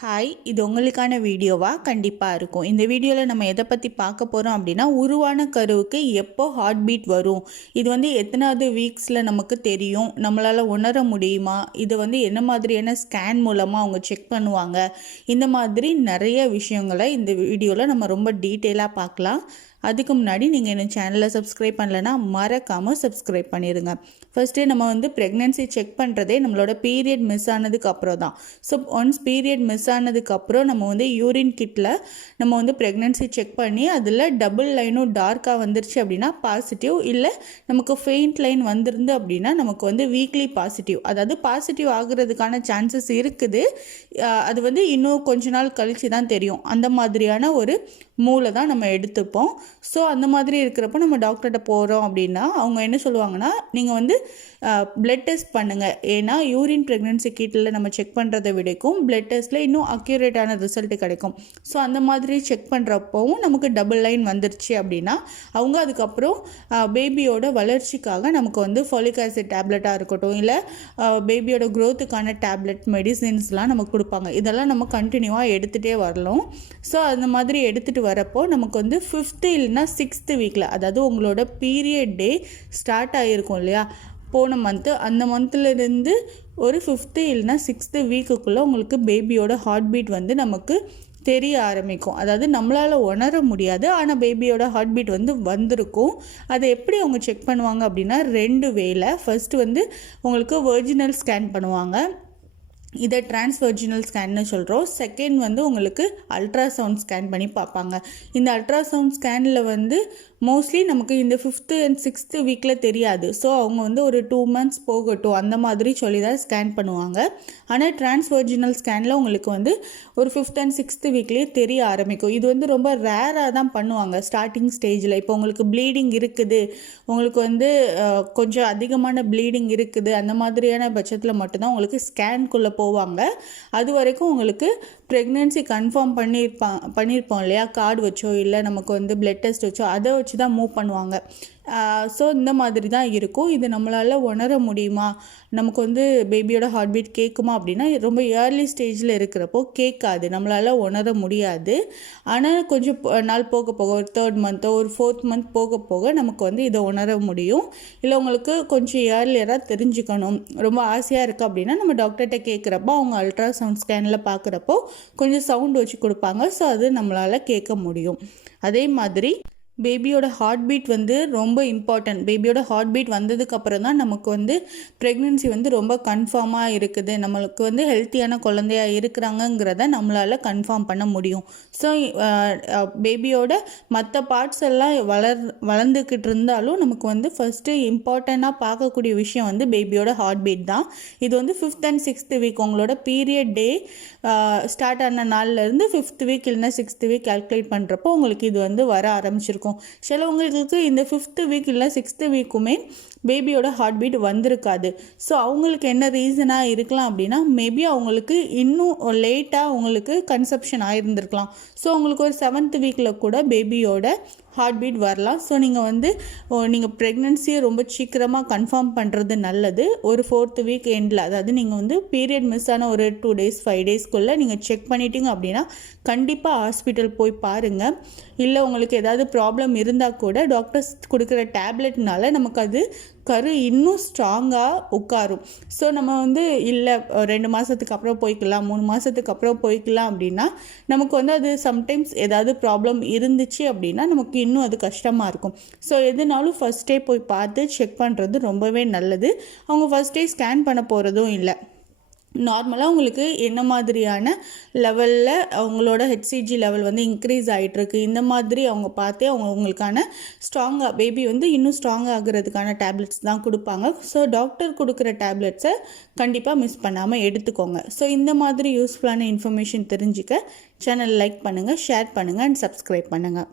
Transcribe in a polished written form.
Hi, இது உங்களுக்கான வீடியோவா கண்டிப்பாக இருக்கும். இந்த வீடியோவில் நம்ம எதை பற்றி பார்க்க போகிறோம் அப்படின்னா, உருவான கருவுக்கு எப்போ ஹார்ட் பீட் வரும், இது வந்து எத்தனாவது வீக்ஸில் நமக்கு தெரியும், நம்மளால் உணர முடியுமா, இது வந்து என்ன மாதிரியான ஸ்கேன் மூலமாக அவங்க செக் பண்ணுவாங்க, இந்த மாதிரி நிறைய விஷயங்களை இந்த வீடியோவில் நம்ம ரொம்ப டீட்டெயிலாக பார்க்கலாம். அதுக்கு முன்னாடி நீங்கள் என்ன சேனலை சப்ஸ்கிரைப் பண்ணலைன்னா மறக்காமல் சப்ஸ்கிரைப் பண்ணிடுங்க. ஃபர்ஸ்ட்டு நம்ம வந்து ப்ரெக்னென்சி செக் பண்ணுறதே நம்மளோட பீரியட் மிஸ் ஆனதுக்கு அப்புறம் தான். ஸோ ஒன்ஸ் பீரியட் மிஸ் ஆனதுக்கப்புறம் நம்ம வந்து யூரின் கிட்டில் நம்ம வந்து ப்ரெக்னென்சி செக் பண்ணி அதில் டபுள் லைனும் டார்க்காக வந்துருச்சு அப்படின்னா பாசிட்டிவ், இல்லை நமக்கு ஃபெயிண்ட் லைன் வந்திருந்து அப்படின்னா நமக்கு வந்து வீக்லி பாசிட்டிவ். அதாவது பாசிட்டிவ் ஆகுறதுக்கான சான்சஸ் இருக்குது. அது வந்து இன்னும் கொஞ்ச நாள் கழித்து தான் தெரியும். அந்த மாதிரியான ஒரு மூளை தான் நம்ம எடுத்துப்போம். ஸோ அந்த மாதிரி இருக்கிறப்போ நம்ம டாக்டர்கிட்ட போகிறோம் அப்படின்னா அவங்க என்ன சொல்லுவாங்கன்னா, நீங்கள் வந்து பிளட் டெஸ்ட் பண்ணுங்கள். ஏன்னா யூரின் ப்ரெக்னென்சி கிட்டில் நம்ம செக் பண்ணுறதை விடைக்கும் பிளட் டெஸ்ட்டில் இன்னும் அக்யூரேட்டான ரிசல்ட் கிடைக்கும். ஸோ அந்த மாதிரி செக் பண்ணுறப்பவும் நமக்கு டபுள் லைன் வந்துருச்சு அப்படின்னா அவங்க அதுக்கப்புறம் பேபியோட வளர்ச்சிக்காக நமக்கு வந்து ஃபோலிக் ஆசிட் டேப்லெட்டாக இருக்கட்டும், இல்லை பேபியோட க்ரோத்துக்கான டேப்லெட் மெடிசின்ஸ்லாம் நமக்கு கொடுப்பாங்க. இதெல்லாம் நம்ம கண்டினியூவாக எடுத்துகிட்டே வரலாம். ஸோ அந்த மாதிரி எடுத்துகிட்டு வரப்போ நமக்கு வந்து 5th இல்லைன்னா 6th வீக்கில், அதாவது உங்களோட பீரியட் டே ஸ்டார்ட் ஆகிருக்கும் இல்லையா, போன மந்த்து, அந்த மந்த்லேருந்து ஒரு 5th இல்லைன்னா 6th வீக்குக்குள்ளே உங்களுக்கு பேபியோட ஹார்ட் பீட் வந்து நமக்கு தெரிய ஆரம்பிக்கும். அதாவது நம்மளால் உணர முடியாது, ஆனால் பேபியோட ஹார்ட் பீட் வந்து வந்திருக்கும். அதை எப்படி அவங்க செக் பண்ணுவாங்க அப்படின்னா 2 வேல. ஃபர்ஸ்ட் வந்து உங்களுக்கு வெர்ஜினல் ஸ்கேன் பண்ணுவாங்க, இதை டிரான்ஸ்வர்ஜினல் ஸ்கேன்னு சொல்கிறோம். செகண்ட் வந்து உங்களுக்கு அல்ட்ராசவுண்ட் ஸ்கேன் பண்ணி பார்ப்பாங்க. இந்த அல்ட்ராசவுண்ட் ஸ்கேனில் வந்து மோஸ்ட்லி நமக்கு இந்த 5th and 6th வீக்கில் தெரியாது. ஸோ அவங்க வந்து ஒரு 2 months போகட்டும் அந்த மாதிரி சொல்லி தான் ஸ்கேன் பண்ணுவாங்க. ஆனால் டிரான்ஸ்வர்ஜினல் ஸ்கேனில் உங்களுக்கு வந்து ஒரு 5th and 6th வீக்லேயே தெரிய ஆரம்பிக்கும். இது வந்து ரொம்ப ரேராக தான் பண்ணுவாங்க ஸ்டார்டிங் ஸ்டேஜில். இப்போ உங்களுக்கு ப்ளீடிங் இருக்குது, உங்களுக்கு வந்து கொஞ்சம் அதிகமான ப்ளீடிங் இருக்குது, அந்த மாதிரியான பட்சத்தில் மட்டும்தான் உங்களுக்கு ஸ்கேனுக்குள்ளே போவாங்க. அது வரைக்கும் உங்களுக்கு ப்ரெக்னென்சி கன்ஃபார்ம் பண்ணியிருப்போம் இல்லையா, கார்டு வச்சோ இல்லை நமக்கு வந்து பிளட் டெஸ்ட் வச்சோ, அதை வச்சு தான் மூவ் பண்ணுவாங்க. ஸோ இந்த மாதிரி தான் இருக்கும். இது நம்மளால் உணர முடியுமா, நமக்கு வந்து பேபியோட ஹார்ட் பீட் கேட்குமா அப்படின்னா ரொம்ப ஏர்லி ஸ்டேஜில் இருக்கிறப்போ கேட்காது, நம்மளால் உணர முடியாது. ஆனால் கொஞ்சம் நாள் போக போக ஒரு 3rd month ஒரு 4th month போக போக நமக்கு வந்து இதை உணர முடியும். இல்லை உங்களுக்கு கொஞ்சம் ஏர்லியராக தெரிஞ்சுக்கணும், ரொம்ப ஆசையாக இருக்குது அப்படின்னா நம்ம டாக்டர்கிட்ட கேட்குறப்போ அவங்க அல்ட்ராசவுண்ட் ஸ்கேனில் பார்க்குறப்போ கொஞ்சம் சவுண்ட் வச்சு கொடுப்பாங்க. ஸோ அது நம்மளால் கேட்க முடியும். அதே மாதிரி பேபியோட ஹார்ட் பீட் வந்து ரொம்ப இம்பார்ட்டன்ட். பேபியோட ஹார்ட் பீட் வந்ததுக்கப்புறம் தான் நமக்கு வந்து ப்ரெக்னென்சி வந்து ரொம்ப கன்ஃபார்மாக இருக்குது, நம்மளுக்கு வந்து ஹெல்த்தியான குழந்தையாக இருக்கிறாங்கங்கிறத நம்மளால் கன்ஃபார்ம் பண்ண முடியும். ஸோ பேபியோட மற்ற பார்ட்ஸ் எல்லாம் வளர்ந்துக்கிட்டு இருந்தாலும் நமக்கு வந்து ஃபஸ்ட்டு இம்பார்ட்டண்ட்டாக பார்க்கக்கூடிய விஷயம் வந்து பேபியோட ஹார்ட் பீட் தான். இது வந்து 5th and 6th வீக் உங்களோட பீரியட் டே ஸ்டார்ட் ஆன நாள்லேருந்து 5th வீக் இல்லைன்னா 6th வீக் கால்குலேட் பண்ணுறப்போ உங்களுக்கு இது வந்து வர ஆரம்பிச்சிருக்கும். சிலவங்களுக்கு இந்த 5th வீக் இல்லை 6th வீக்குமே பேபியோட ஹார்ட் பீட் வந்திருக்காது. ஸோ அவங்களுக்கு என்ன ரீசனாக இருக்கலாம் அப்படின்னா, மேபி அவங்களுக்கு இன்னும் லேட்டாக அவங்களுக்கு கன்செப்ஷன் ஆகிருந்திருக்கலாம். ஸோ அவங்களுக்கு ஒரு 7th வீக்கில் கூட பேபியோட ஹார்ட் பீட் வரலாம். ஸோ நீங்கள் ப்ரெக்னென்சியை ரொம்ப சீக்கிரமாக கன்ஃபார்ம் பண்ணுறது நல்லது. ஒரு 4th வீக் எண்டில், அதாவது நீங்கள் வந்து பீரியட் மிஸ் ஆன ஒரு 2 days 5 daysக்குள்ளே நீங்கள் செக் பண்ணிட்டீங்க அப்படின்னா கண்டிப்பாக ஹாஸ்பிட்டல் போய் பாருங்கள். இல்லை உங்களுக்கு ஏதாவது ப்ராப்ளம் இருந்தால் கூட டாக்டர்ஸ் கொடுக்குற டேப்லெட்னால நமக்கு அது கரு இன்னும் ஸ்ட்ராங்காக உட்காரும். ஸோ நம்ம வந்து இல்லை 2 மாதத்துக்கு அப்புறம் போய்க்கலாம், 3 மாதத்துக்கு அப்புறம் போய்க்கலாம் அப்படின்னா நமக்கு வந்து அது சம்டைம்ஸ் ஏதாவது ப்ராப்ளம் இருந்துச்சு அப்படின்னா நமக்கு இன்னும் அது கஷ்டமாக இருக்கும். ஸோ எதுனாலும் ஃபஸ்ட்டே போய் பார்த்து செக் பண்ணுறது ரொம்பவே நல்லது. அவங்க ஃபஸ்ட்டே ஸ்கேன் பண்ண போகிறதும் இல்லை. நார்மலாக உங்களுக்கு என்ன மாதிரியான லெவலில் அவங்களோட ஹெச்சிஜி லெவல் வந்து இன்க்ரீஸ் ஆகிட்டுருக்கு, இந்த மாதிரி அவங்க பார்த்தே உங்களுக்கான ஸ்ட்ராங்காக பேபி வந்து இன்னும் ஸ்ட்ராங் ஆகிறதுக்கான டேப்லெட்ஸ் தான் கொடுப்பாங்க. ஸோ டாக்டர் கொடுக்குற டேப்லெட்ஸை கண்டிப்பாக மிஸ் பண்ணாமல் எடுத்துக்கோங்க. ஸோ இந்த மாதிரி யூஸ்ஃபுல்லான இன்ஃபர்மேஷன் தெரிஞ்சுக்க சேனல் லைக் பண்ணுங்கள், ஷேர் பண்ணுங்கள் அண்ட் சப்ஸ்கிரைப் பண்ணுங்கள்.